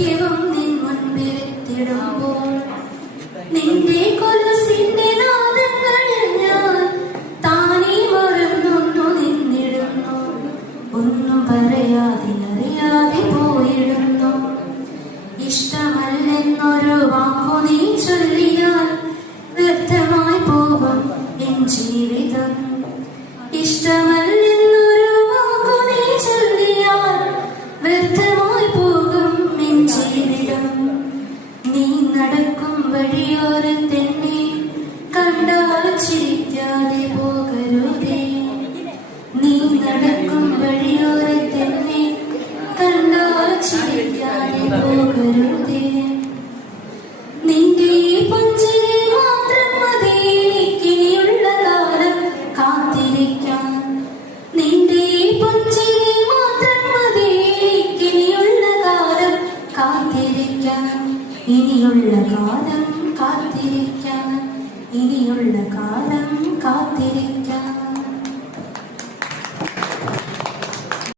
നിത്യവും നിൻ മുൻപിലെത്തിടുമ്പോൾ നിന്റെ കൊലുസിന്റെ നാദങ്ങളിൽ ഞാൻ താനേ മറന്നൊന്നു നിന്നിടുന്നു. ഒന്നും പറയാതെ അറിയാതെ പോയിടുന്നു. ഇഷ്ടമല്ലെന്നൊരു വാക്കു നീ ചൊല്ലിയാൽ വ്യർത്ഥമായി പോകും എൻ ജീവിതം. ഇഷ്ടമല്ലെന്നൊരു വാക്കു നീ ചൊല്ലിയാൽ വ്യർത്ഥമായി പോകും എൻ ജീവിതം. നീ നടക്കും വഴിയോരത്തെന്നെ കണ്ടാൽ ചിരിക്കാതെ പോകരുതേ. നീ നടക്കും വഴിയോരത്തെന്നെ കണ്ടാൽ ചിരിക്കാതെ പോകരുതേ. നിന്റെ പുഞ്ചിരി മാത്രം മതി എനിക്കിനിയുള്ള കാലം കാത്തിരിക്കാൻ. നിന്റെ പുഞ്ചിരി മാത്രം മതി എനിക്കിനിയുള്ള കാലം കാത്തിരിക്കാൻ. ഇനിയുള്ള കാലം കാത്തിരിക്കാൻ. ഇനിയുള്ള കാലം കാത്തിരിക്കാൻ.